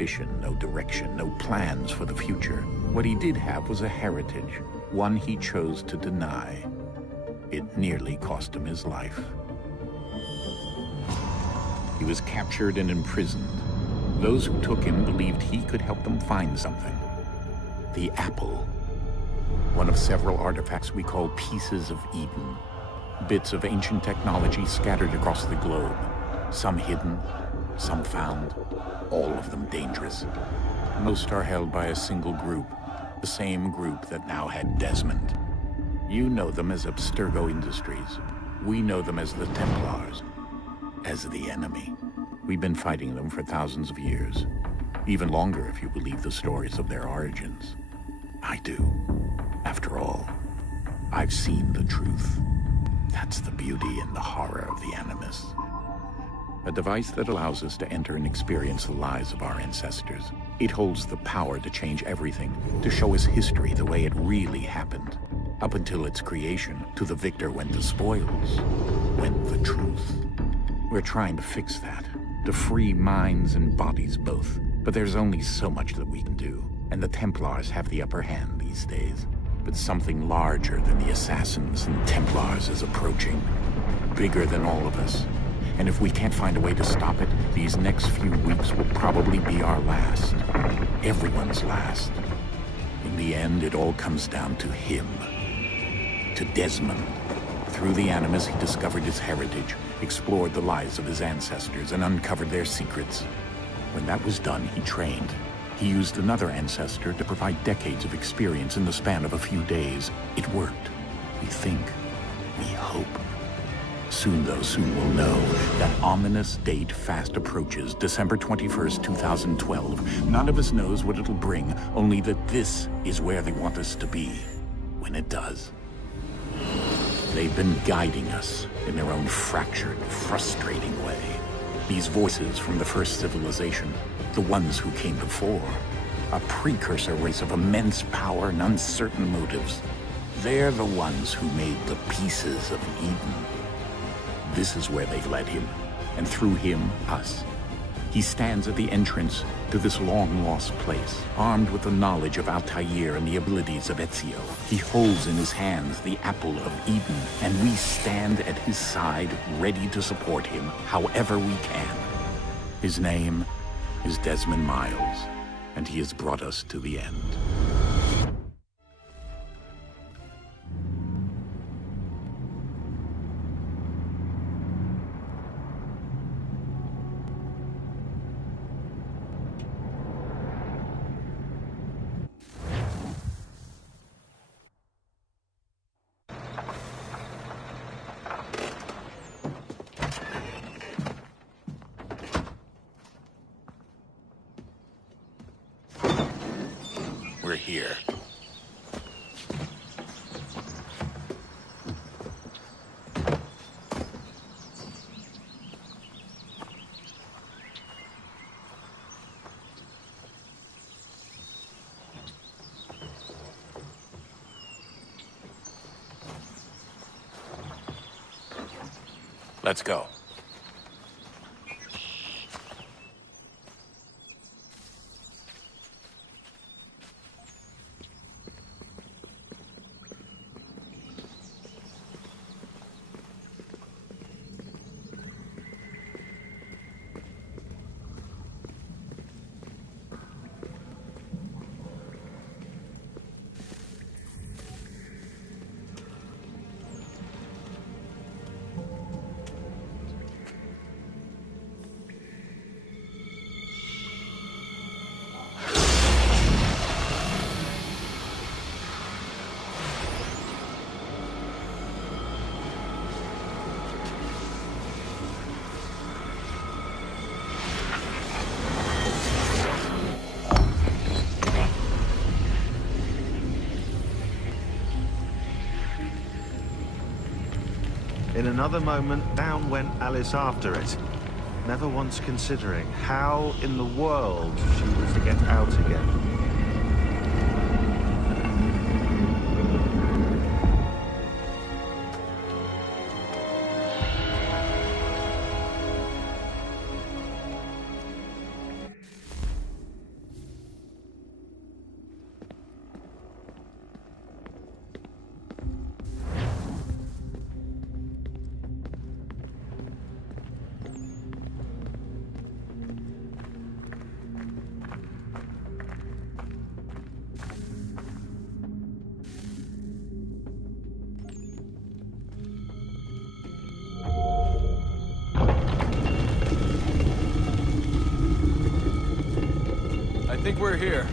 No direction, no plans for the future. What he did have was a heritage, one he chose to deny. It nearly cost him his life. He was captured and imprisoned. Those who took him believed he could help them find something. The apple. One of several artifacts we call pieces of Eden. Bits of ancient technology scattered across the globe. Some hidden, some found. All of them dangerous. Most are held by a single group, the same group that now had Desmond. You know them as Abstergo Industries. We know them as the Templars, as the enemy. We've been fighting them for thousands of years, even longer if you believe the stories of their origins. I do. After all, I've seen the truth. That's the beauty and the horror of the Animus. A device that allows us to enter and experience the lives of our ancestors. It holds the power to change everything, to show us history the way it really happened. Up until its creation, to the victor went the spoils, went the truth. We're trying to fix that, to free minds and bodies both. But there's only so much that we can do, and the Templars have the upper hand these days. But something larger than the Assassins and Templars is approaching, bigger than all of us. And if we can't find a way to stop it, these next few weeks will probably be our last. Everyone's last. In the end, it all comes down to him. To Desmond. Through the Animus, he discovered his heritage, explored the lives of his ancestors, and uncovered their secrets. When that was done, he trained. He used another ancestor to provide decades of experience in the span of a few days. It worked. We think. We hope. Soon, though, soon we'll know. That ominous date fast approaches, December 21st, 2012. None of us knows what it'll bring, only that this is where they want us to be, when it does. They've been guiding us in their own fractured, frustrating way. These voices from the first civilization, the ones who came before, a precursor race of immense power and uncertain motives. They're the ones who made the pieces of Eden. This is where they've led him, and through him, us. He stands at the entrance to this long-lost place, armed with the knowledge of Altair and the abilities of Ezio. He holds in his hands the apple of Eden, and we stand at his side, ready to support him however we can. His name is Desmond Miles, and he has brought us to the end. We're here. Let's go. In another moment, down went Alice after it, never once considering how in the world she was to get out again. think we're here.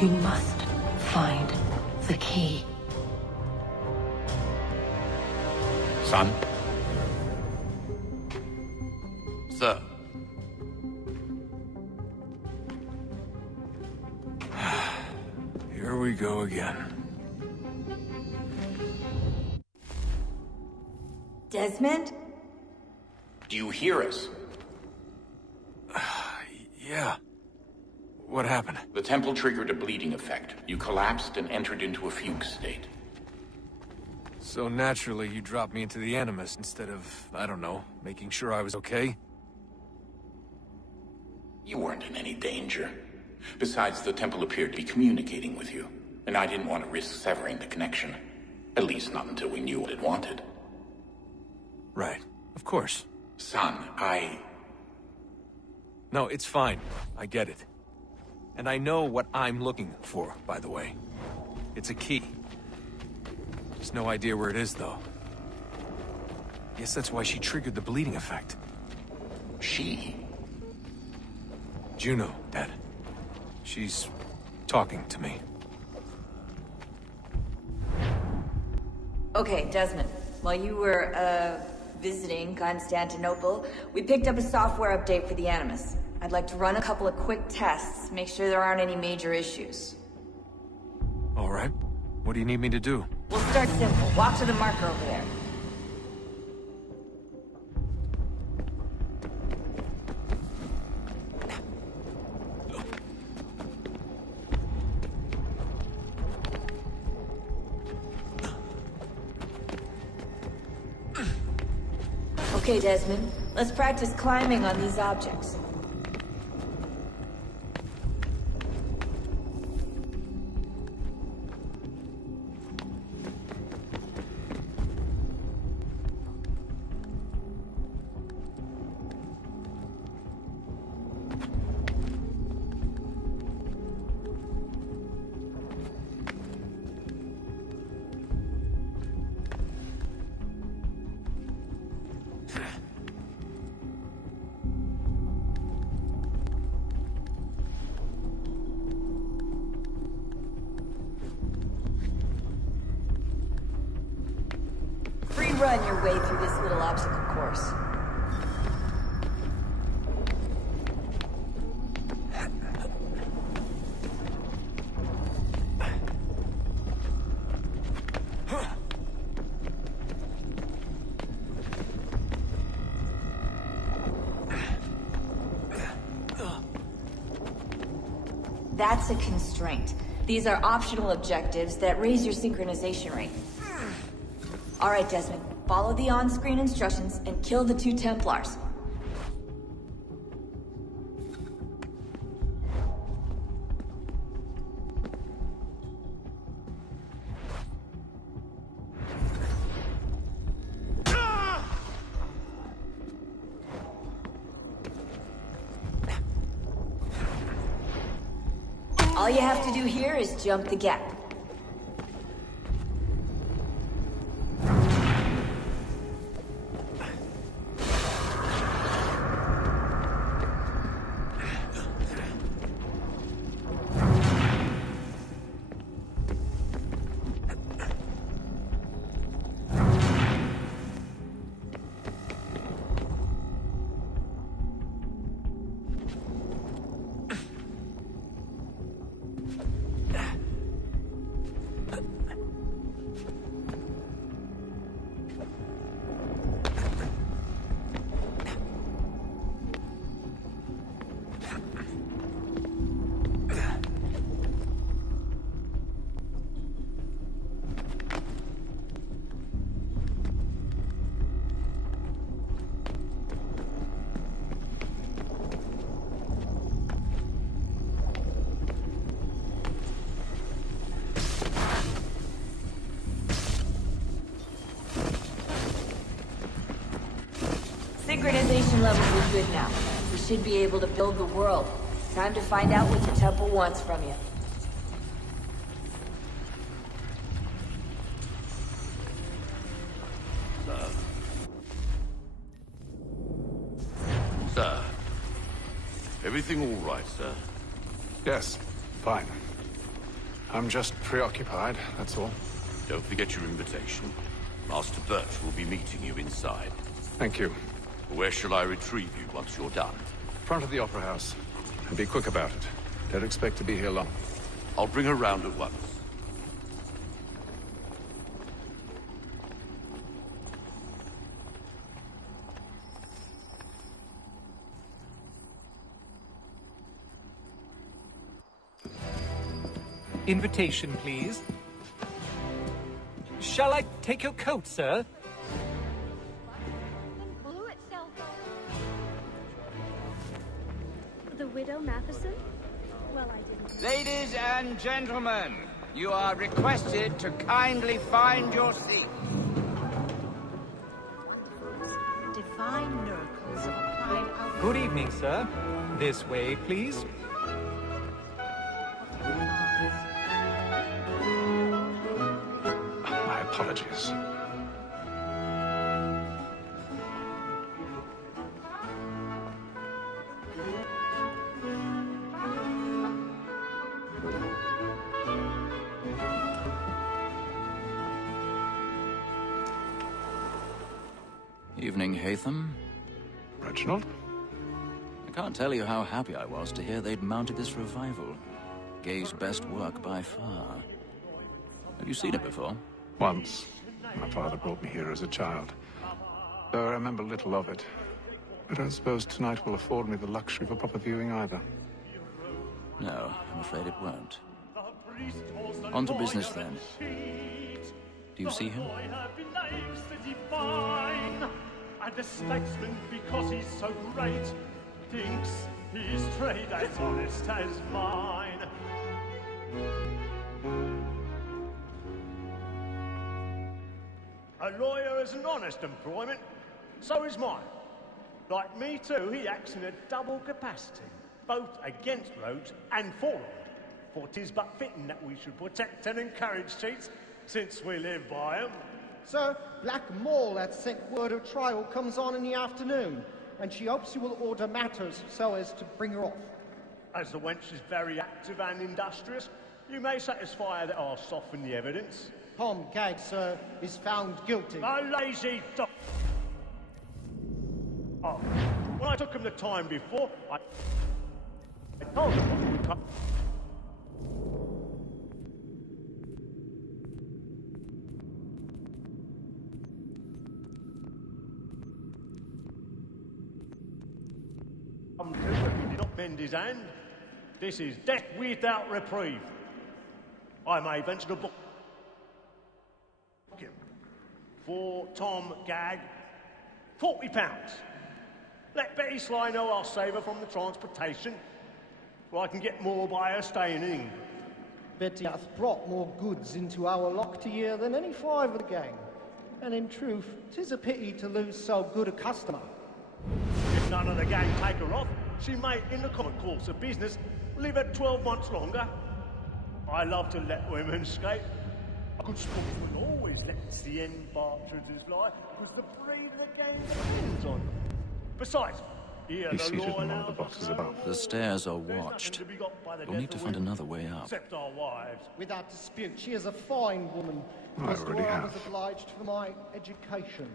You must find the key. Son? Sir. Here we go again. Desmond? Do you hear us? Yeah. What happened? The temple triggered a bleeding effect. You collapsed and entered into a fugue state. So naturally, you dropped me into the Animus instead of, I don't know, making sure I was okay? You weren't in any danger. Besides, the temple appeared to be communicating with you, and I didn't want to risk severing the connection. At least not until we knew what it wanted. Right. Of course. Son, No, it's fine. I get it. And I know what I'm looking for, by the way. It's a key. Just no idea where it is, though. Guess that's why she triggered the bleeding effect. She? Juno, Dad. She's talking to me. Okay, Desmond. While you were, visiting Constantinople, we picked up a software update for the Animus. I'd like to run a couple of quick tests, make sure there aren't any major issues. All right. What do you need me to do? We'll start simple. Walk to the marker over there. Okay, Desmond. Let's practice climbing on these objects. Run your way through this little obstacle course. That's a constraint. These are optional objectives that raise your synchronization rate. All right, Desmond. Follow the on-screen instructions and kill the 2 Templars. All you have to do here is jump the gap. Synchronization levels are good now. We should be able to build the world. Time to find out what the temple wants from you. Sir. Everything all right, sir? Yes, fine. I'm just preoccupied, that's all. Don't forget your invitation. Master Birch will be meeting you inside. Thank you. Where shall I retrieve you once you're done? Front of the Opera House. And be quick about it. Don't expect to be here long. I'll bring her round at once. Invitation, please. Shall I take your coat, sir? Blew itself up. The widow Matheson? Well, I didn't. Ladies and gentlemen, you are requested to kindly find your seat. Divine miracles of applied alchemy. Good evening, sir. This way, please. My apologies. Evening, Hatham. Reginald? I can't tell you how happy I was to hear they'd mounted this revival. Gay's best work by far. Have you seen it before? Once. My father brought me here as a child. Though I remember little of it. I don't suppose tonight will afford me the luxury of a proper viewing either. No, I'm afraid it won't. On to business then. Do you see him? And the statesman, because he's so great, thinks his trade as honest as mine. A lawyer is an honest employment, so is mine. Like me too, he acts in a double capacity, both against rogues and for rogues. For 'tis but fitting that we should protect and encourage cheats, since we live by 'em. Sir, Black Mole had sent word of trial comes on in the afternoon, and she hopes you will order matters so as to bring her off. As the wench is very active and industrious, you may satisfy her that I'll soften the evidence. Tom Gag, sir, is found guilty. A lazy dog. Oh, when I took him the time before, I told him what would come. If he did not bend his hand, this is death without reprieve. I may venture to book him for Tom Gag, £40. Let Betty Sly know I'll save her from the transportation, or I can get more by her staying in England. Betty hath brought more goods into our lock year than any five of the gang. And in truth, 'tis a pity to lose so good a customer. If none of the gang take her off, she may, in the common course of business, live her 12 months longer I love to let women skate. A good sportsman always lets the end partridges fly, because the breed of the game depends on them. Besides, here He's the seated law in one of the allows boxes us no above. The rules. stairs are There's watched. nothing to be got by the We'll need to death of find women, another way up. except our wives. Without dispute, she is a fine woman. I As to already her, I have. was obliged for my education.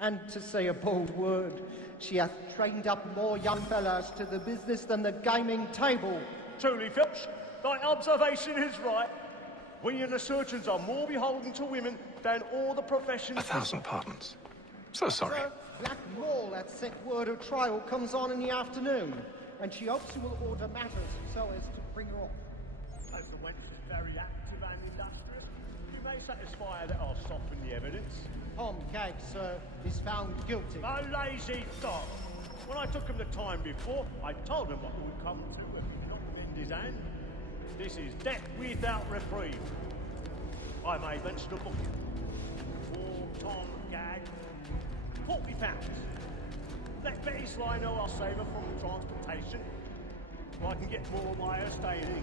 And to say a bold word, she hath trained up more young fellas to the business than the gaming table. Truly, Filch, thy observation is right. We and the surgeons are more beholden to women than all the professions. 1,000 pardons. So sorry. Sir, Black Mall, that set word of trial, comes on in the afternoon, and she hopes you will order matters so as to bring her off. As the wench is very active and industrious, you may satisfy her that I'll soften the evidence. Tom Gag, sir, is found guilty. A lazy dog. When I took him the time before, I told him what it would come to if he not bend his hand. This is death without reprieve. I may venture to book him. For Tom Gag, £40. Let Betty Sly know I'll save her from transportation, so I can get more by her staying in.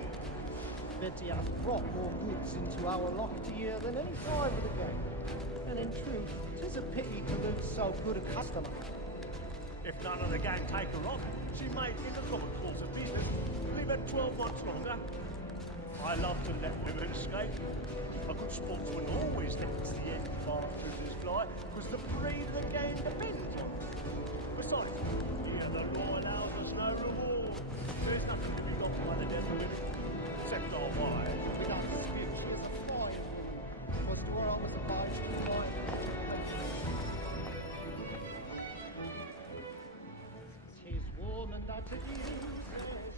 Betty hath brought more goods into our locked year than any 5 of the gang. And in truth, 'tis a pity to lose so good a customer. If none of the gang take her on, she may, in the common course of business, leave her 12 months longer. I love to let women escape. A good sportsman always lets the end partridges fly, because the breed of the game depends on it. Besides, here the law allows us no reward. There's nothing to be got by the death of women, except our wives. Without dispute, she is a fine woman. Was to her I was obliged to my education. 'Tis woman that it is,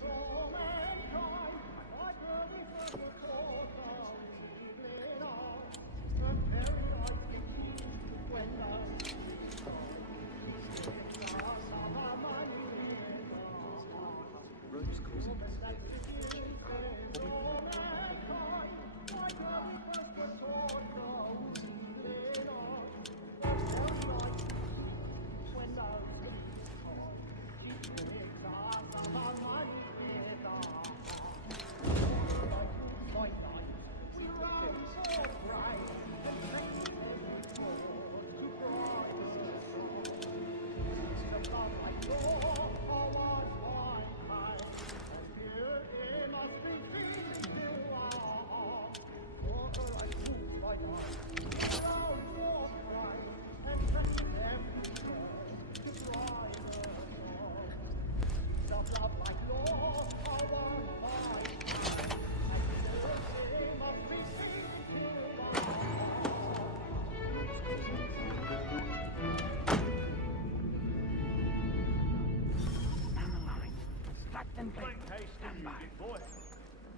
all mankind, like early for the course of living on. The very right thing when love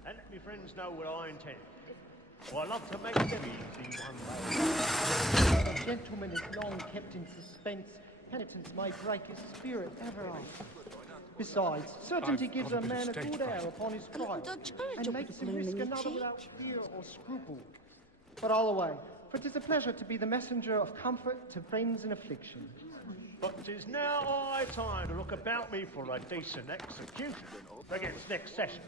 and let me friends know what I intend. Well, I love to make them easy one day. A gentleman is long kept in suspense. Penitence may break his spirit ever after. Besides, certainty gives a man a good air upon his trial, and makes him risk another without fear or scruple. But all away, for 'tis a pleasure to be the messenger of comfort to friends in affliction. But 'tis now high time to look about me for a decent execution against next session.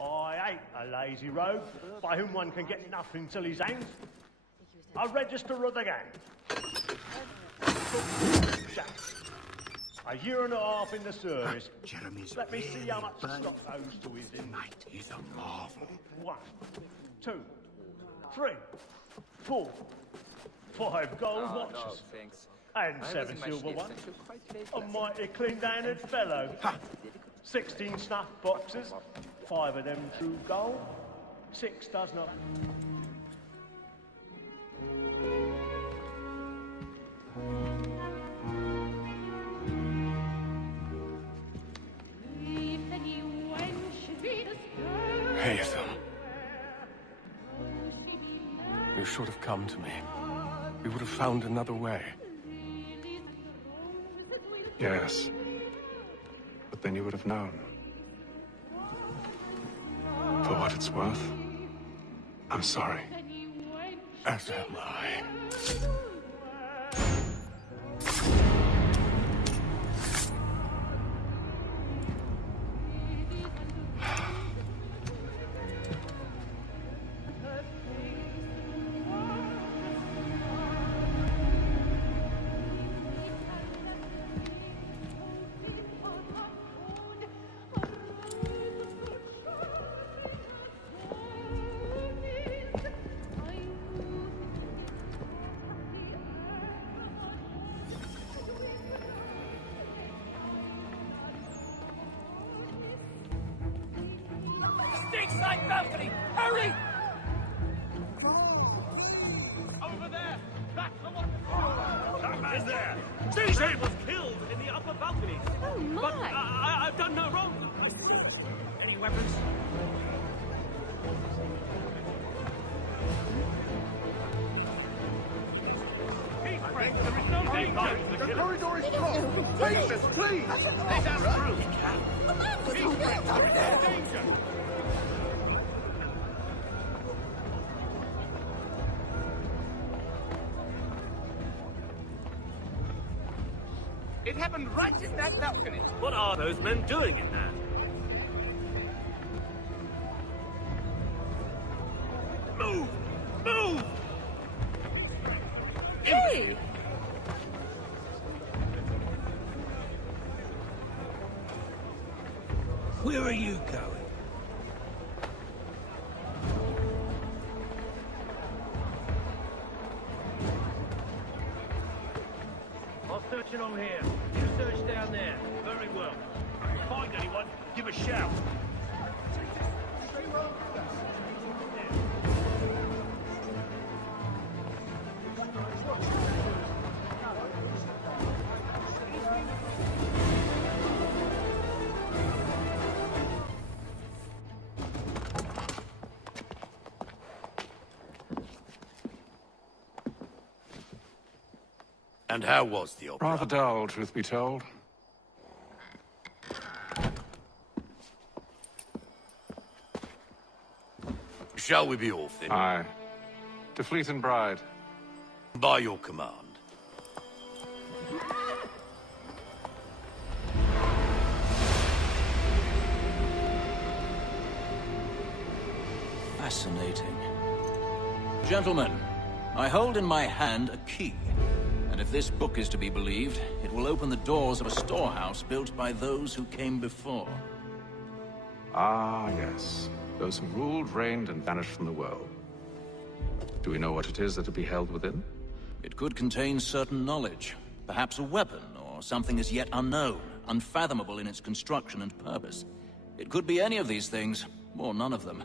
I hate a lazy rogue by whom one can get nothing till he's hanged. A register of the gang. Jack. A year and a half in the service. Let me see how much stock goes to his in. He's a marvel. 1, 2, 3, 4, 5 gold watches. And 7 silver ones. A mighty clean-handed fellow. 16 snuff boxes. 5 of them true gold. 6 does not. Haytham. You should have come to me. We would have found another way. Yes. But then you would have known. For what it's worth, I'm sorry. As am I. side balcony! Hurry! Over there! That's the one! That man there! He was killed in the upper balcony! Oh, my! But I've done no wrong! Any weapons? There is no danger! The corridor is blocked! Patience, please! Let us through! There is no danger! It happened right in that balcony. What are those men doing in there? Move! Move! Hey! Where are you going? I'll search along here. You search down there. Very well. If you find anyone, give a shout. And how was the opera? Rather dull, truth be told. Shall we be off then? Aye. To Fleet and Bride. By your command. Fascinating. Gentlemen, I hold in my hand a key. And if this book is to be believed, it will open the doors of a storehouse built by those who came before. Ah, yes. Those who ruled, reigned, and vanished from the world. Do we know what it is that will be held within? It could contain certain knowledge. Perhaps a weapon, or something as yet unknown, unfathomable in its construction and purpose. It could be any of these things, or none of them.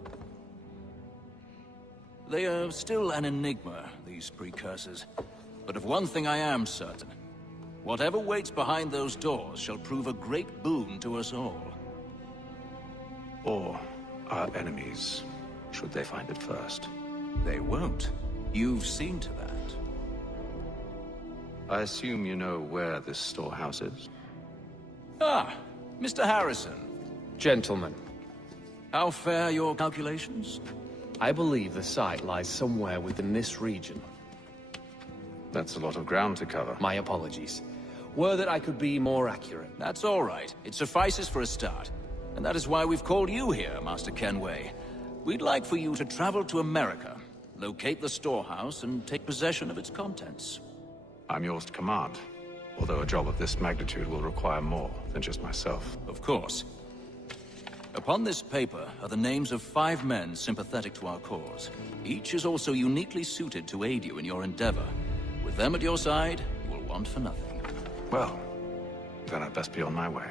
They are still an enigma, these precursors. But of one thing I am certain. Whatever waits behind those doors shall prove a great boon to us all. Or our enemies, should they find it first. They won't. You've seen to that. I assume you know where this storehouse is? Ah, Mr. Harrison. Gentlemen. How fare your calculations? I believe the site lies somewhere within this region. That's a lot of ground to cover. My apologies. Were that I could be more accurate. That's all right. It suffices for a start. And that is why we've called you here, Master Kenway. We'd like for you to travel to America, locate the storehouse, and take possession of its contents. I'm yours to command. Although a job of this magnitude will require more than just myself. Of course. Upon this paper are the names of 5 men sympathetic to our cause. Each is also uniquely suited to aid you in your endeavor. With them at your side, you will want for nothing. Well, then I'd best be on my way.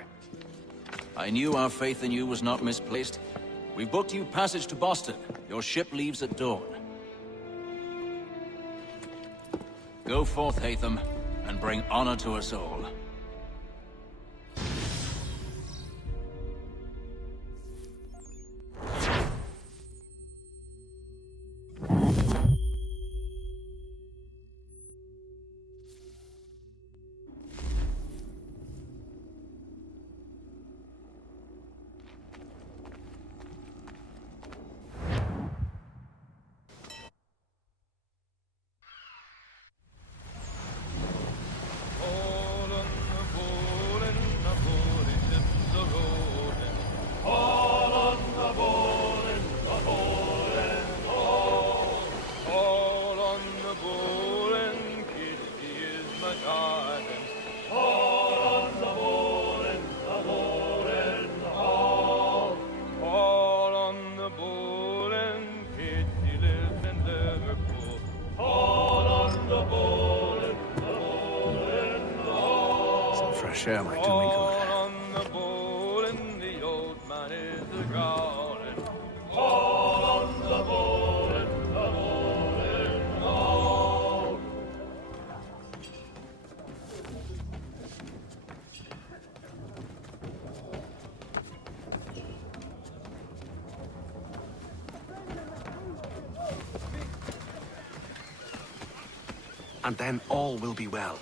I knew our faith in you was not misplaced. We've booked you passage to Boston. Your ship leaves at dawn. Go forth, Hatham, and bring honor to us all. Share my doing good. On the bowl and the old man is a growling. and then all will be well.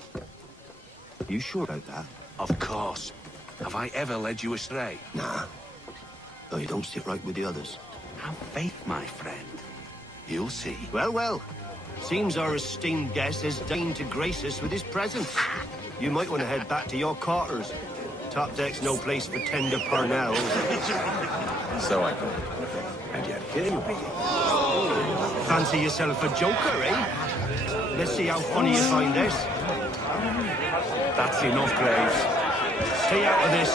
You sure about that? Of course. Have I ever led you astray? Nah. Though you don't sit right with the others. Have faith, my friend. You'll see. Well, well. Seems our esteemed guest has deigned to grace us with his presence. You might want to head back to your quarters. Top deck's no place for tender parnells. So I thought. And yet here you be. Fancy yourself a joker, eh? Let's see how funny you find this. That's enough, Graves. Stay out of this.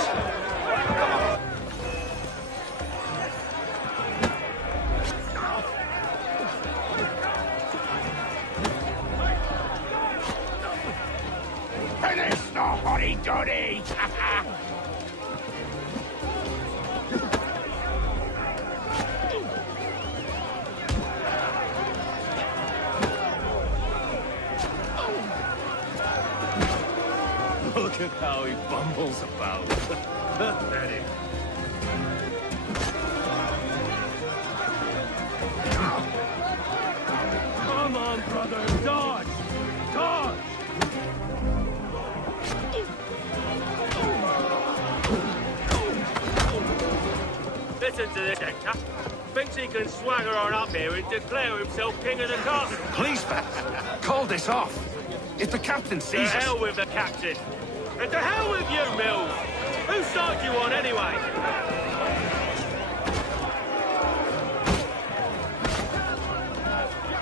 Finish the hotty-toddy! Look at how he bumbles about. Pathetic. Come on, brother, dodge! Dodge! Listen to this actor. Thinks he can swagger on up here and declare himself king of the castle. Please, Fats, call this off. If the captain To sees us... hell with the captain. And to hell with you, Mills. Whose side you on, anyway?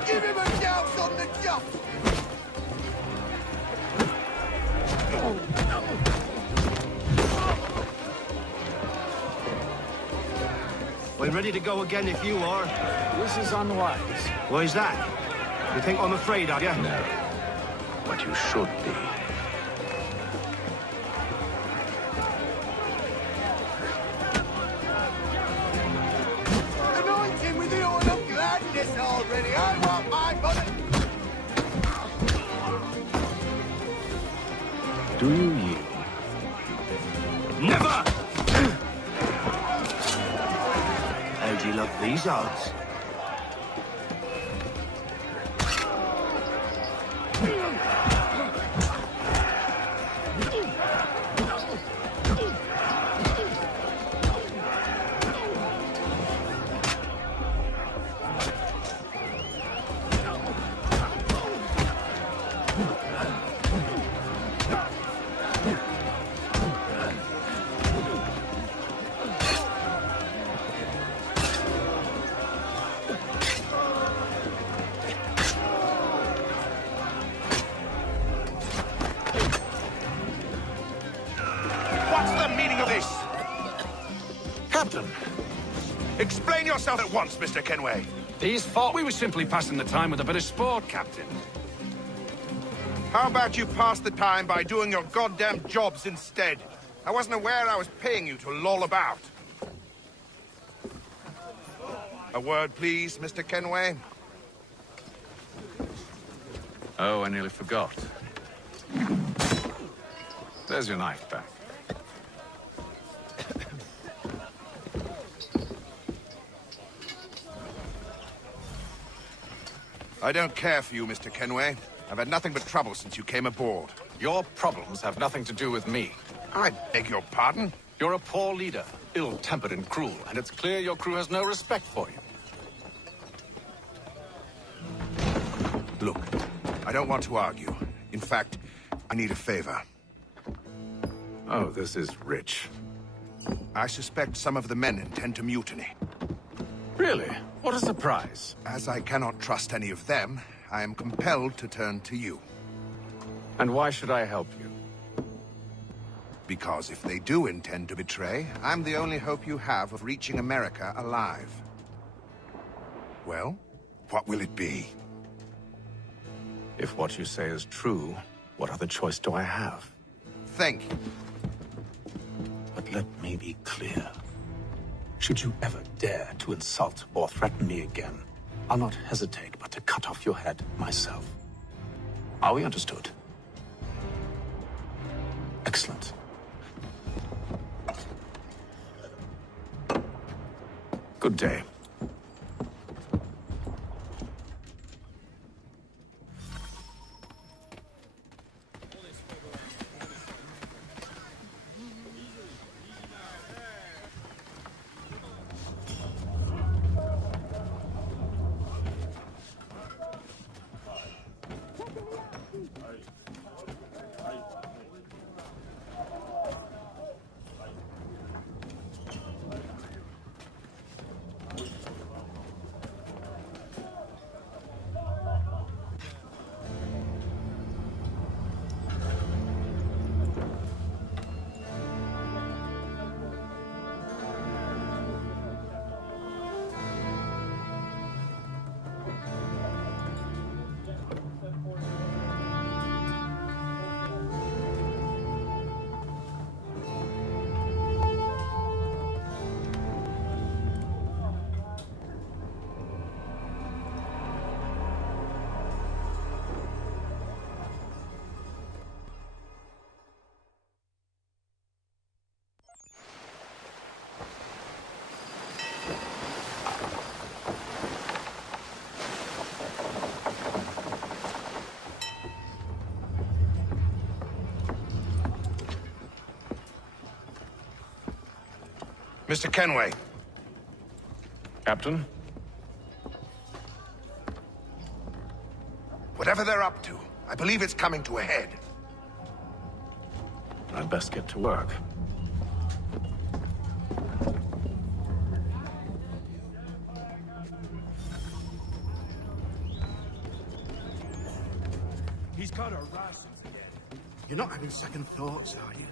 Give him a douse on the jump! I'm ready to go again if you are. This is unwise. Why's that? You think I'm afraid, are you? No. But you should be. Anoint him with the oil of gladness already! I want my money! Do you yield? Never! How do you like these odds? Captain! Explain yourself at once, Mr. Kenway. These thought we were simply passing the time with a bit of sport, Captain. How about you pass the time by doing your goddamn jobs instead? I wasn't aware I was paying you to loll about. A word, please, Mr. Kenway. Oh, I nearly forgot. There's your knife back. I don't care for you, Mr. Kenway. I've had nothing but trouble since you came aboard. Your problems have nothing to do with me. I beg your pardon? You're a poor leader, ill-tempered and cruel, and it's clear your crew has no respect for you. Look, I don't want to argue. In fact, I need a favor. Oh, this is rich. I suspect some of the men intend to mutiny. Really? What a surprise. As I cannot trust any of them, I am compelled to turn to you. And why should I help you? Because if they do intend to betray, I'm the only hope you have of reaching America alive. Well, what will it be? If what you say is true, what other choice do I have? Think. But let me be clear. Should you ever dare to insult or threaten me again, I'll not hesitate but to cut off your head myself. Are we understood? Excellent. Good day. Mr. Kenway. Captain? Whatever they're up to, I believe it's coming to a head. I'd best get to work. He's got our rations again. You're not having second thoughts, are you?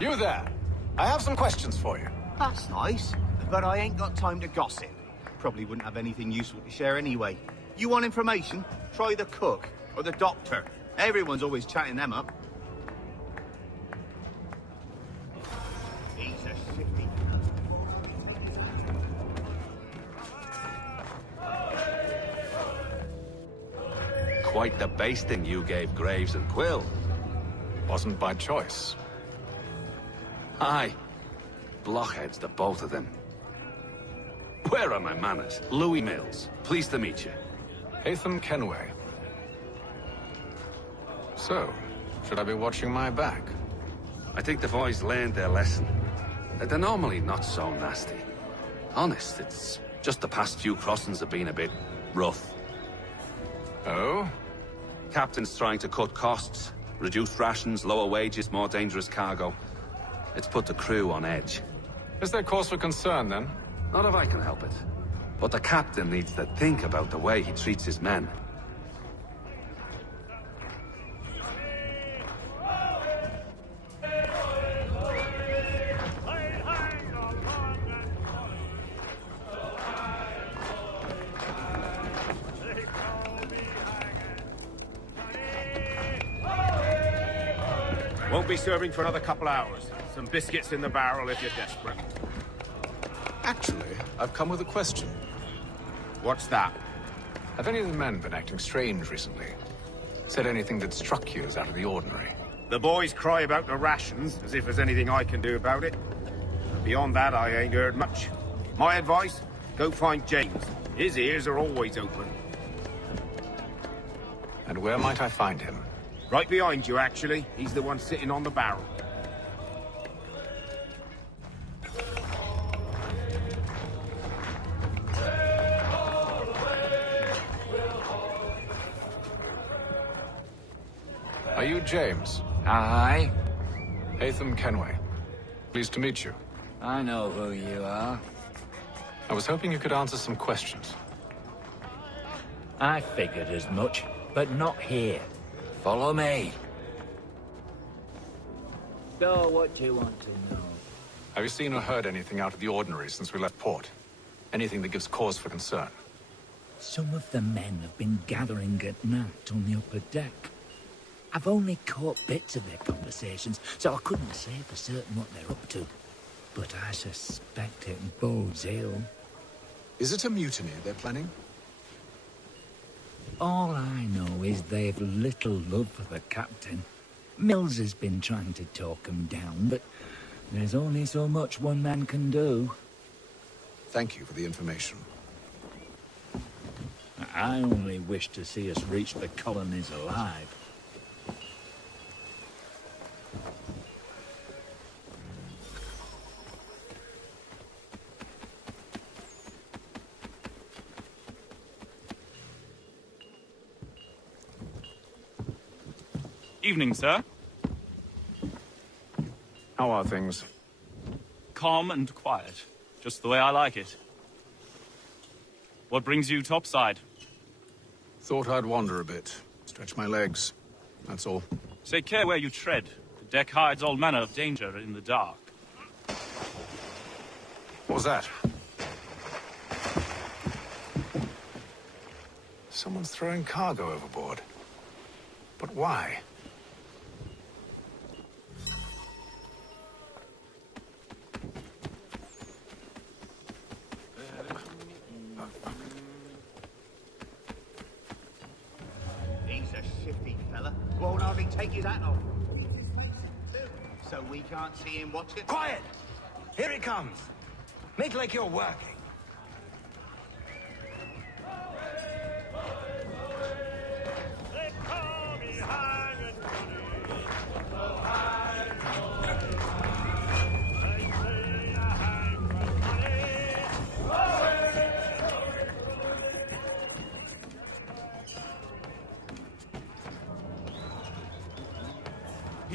You there. I have some questions for you. That's nice, but I ain't got time to gossip. Probably wouldn't have anything useful to share anyway. You want information? Try the cook or the doctor. Everyone's always chatting them up. He's a shifty. Quite the basting you gave Graves and Quill. Wasn't by choice. Aye. Blockheads, the both of them. Where are my manners? Louis Mills. Pleased to meet you. Haytham Kenway. So, should I be watching my back? I think the boys learned their lesson. They're normally not so nasty. Honest, it's just the past few crossings have been a bit rough. Oh? Captain's trying to cut costs. Reduce rations, lower wages, more dangerous cargo. It's put the crew on edge. Is there cause for concern, then? Not if I can help it. But the captain needs to think about the way he treats his men. Won't be serving for another couple hours. Some biscuits in the barrel if you're desperate. Actually, I've come with a question. What's that? Have any of the men been acting strange recently? Said anything that struck you as out of the ordinary? The boys cry about the rations, as if there's anything I can do about it. But beyond that, I ain't heard much. My advice? Go find James. His ears are always open. And where might I find him? Right behind you, actually. He's the one sitting on the barrel. Are you James? Aye. Haytham Kenway. Pleased to meet you. I know who you are. I was hoping you could answer some questions. I figured as much, but not here. Follow me. So, what do you want to know? Have you seen or heard anything out of the ordinary since we left port? Anything that gives cause for concern? Some of the men have been gathering at night on the upper deck. I've only caught bits of their conversations, so I couldn't say for certain what they're up to. But I suspect it bodes ill. Is it a mutiny they're planning? All I know is they've little love for the captain. Mills has been trying to talk him down, but there's only so much one man can do. Thank you for the information. I only wish to see us reach the colonies alive. Evening, sir. How are things? Calm and quiet. Just the way I like it. What brings you topside? Thought I'd wander a bit. Stretch my legs. That's all. Take care where you tread. The deck hides all manner of danger in the dark. What was that? Someone's throwing cargo overboard. But why? He's a shifty fella. Won't hardly take his hat off. So we can't see him watching. Quiet! Here it comes. Make like you're working.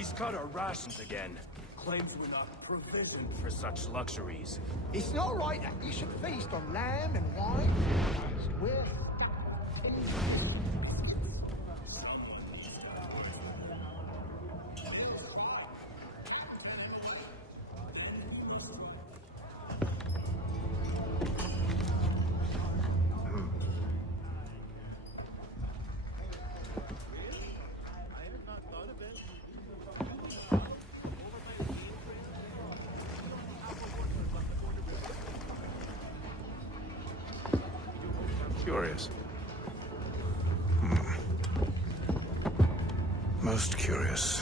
He's cut our rations again. Claims we're not provisioned for such luxuries. It's not right that you should feast on lamb and wine. We're curious. Most curious.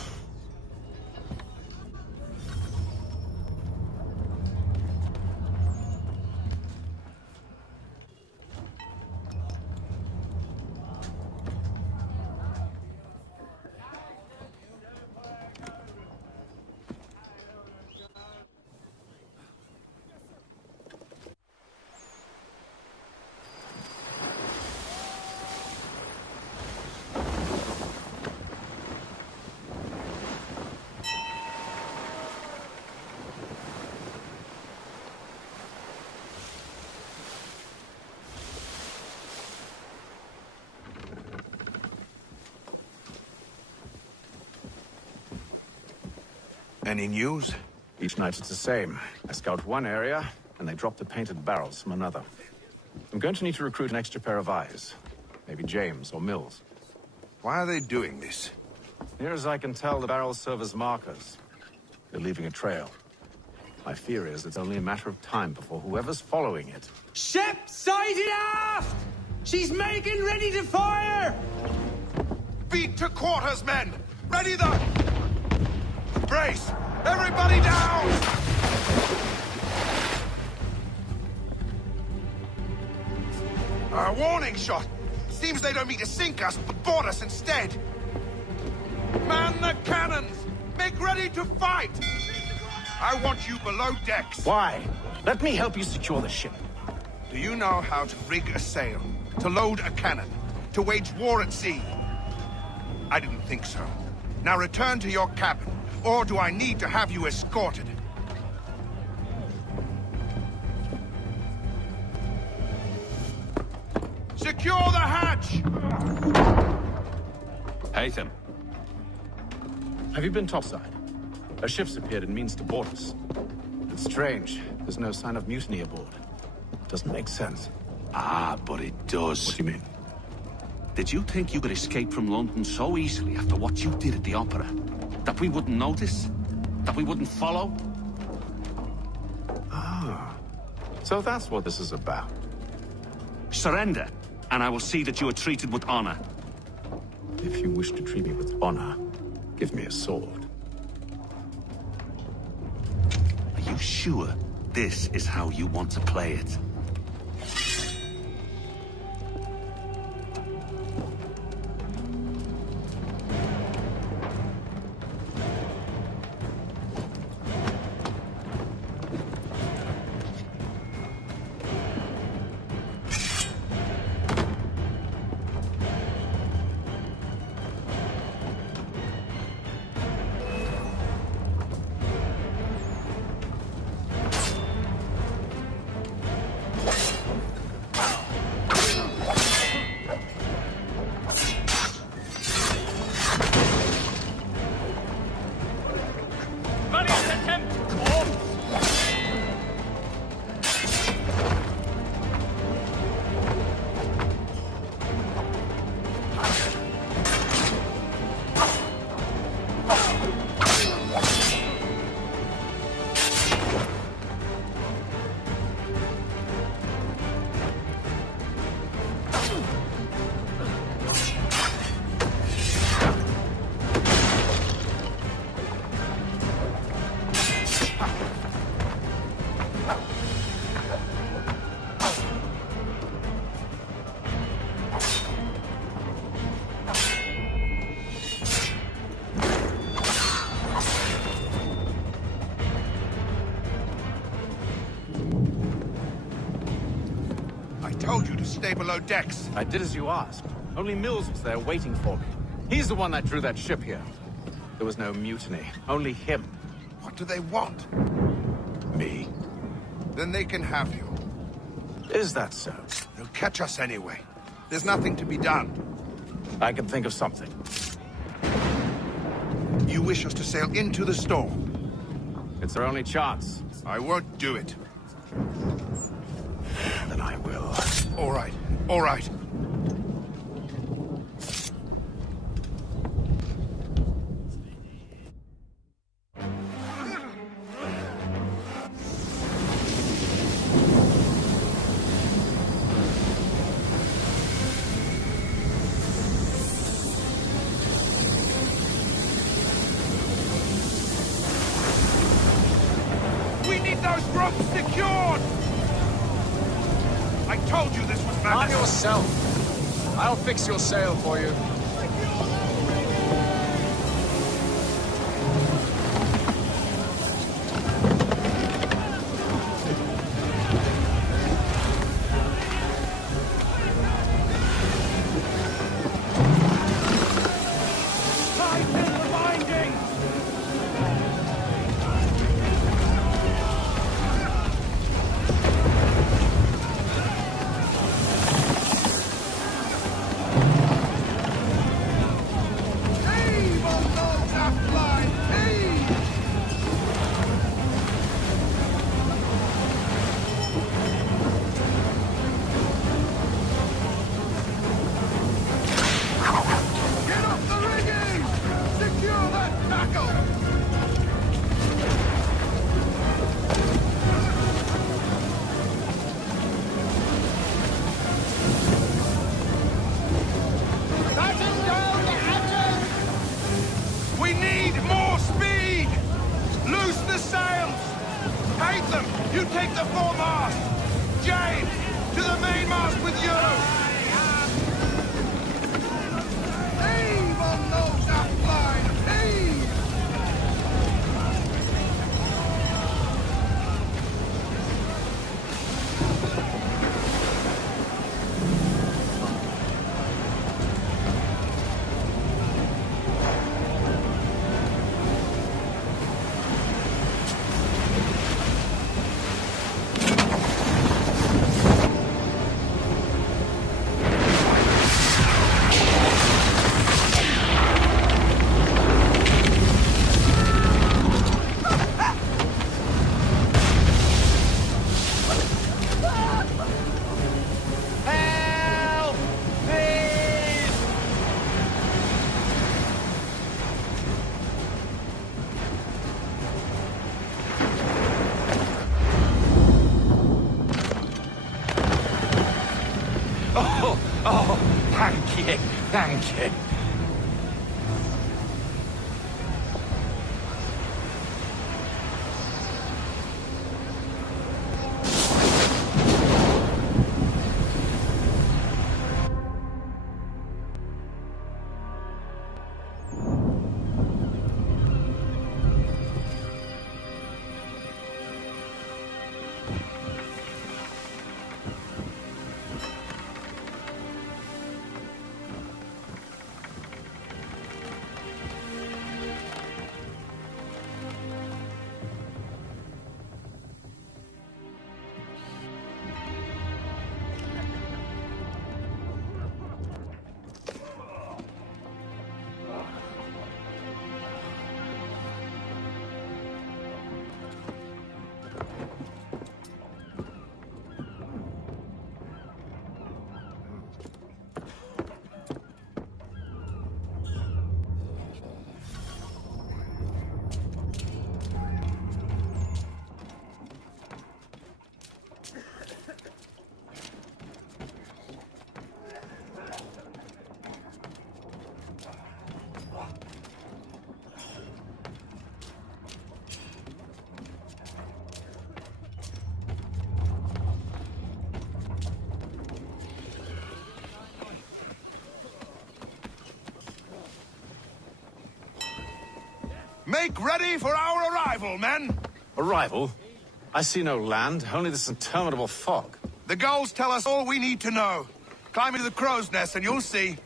Any news? Each night it's the same. I scout one area, and they drop the painted barrels from another. I'm going to need to recruit an extra pair of eyes. Maybe James or Mills. Why are they doing this? Near as I can tell, the barrels serve as markers. They're leaving a trail. My fear is it's only a matter of time before whoever's following it... Ship sighted aft! She's making ready to fire! Beat to quarters, men! Ready the... Brace! Everybody down! A warning shot! Seems they don't mean to sink us, but board us instead! Man the cannons! Make ready to fight! I want you below decks. Why? Let me help you secure the ship. Do you know how to rig a sail? To load a cannon? To wage war at sea? I didn't think so. Now return to your cabin. Or do I need to have you escorted? Secure the hatch! Haytham. Have you been topside? A ship's appeared and means to board us. It's strange. There's no sign of mutiny aboard. Doesn't make sense. Ah, but it does. What do you mean? Did you think you could escape from London so easily after what you did at the opera? That we wouldn't notice? That we wouldn't follow? Ah. So that's what this is about. Surrender, and I will see that you are treated with honor. If you wish to treat me with honor, give me a sword. Are you sure this is how you want to play it? Told you to stay below decks. I did as you asked. Only Mills was there waiting for me. He's the one that drew that ship here. There was no mutiny. Only him. What do they want? Me. Then they can have you. Is that so? They'll catch us anyway. There's nothing to be done. I can think of something. You wish us to sail into the storm? It's our only chance. I won't do it. Then I will. All right. All right. We need those ropes secured! I told you this was madness. Calm yourself. I'll fix your sail for you. We need more speed! Loose the sails! Hate them! You take the foremast! James, to the mainmast with you! Heave on those uplines! Heave! Oh, thank you. Thank you. Make ready for our arrival, men! Arrival? I see no land, only this interminable fog. The gulls tell us all we need to know. Climb into the crow's nest and you'll see.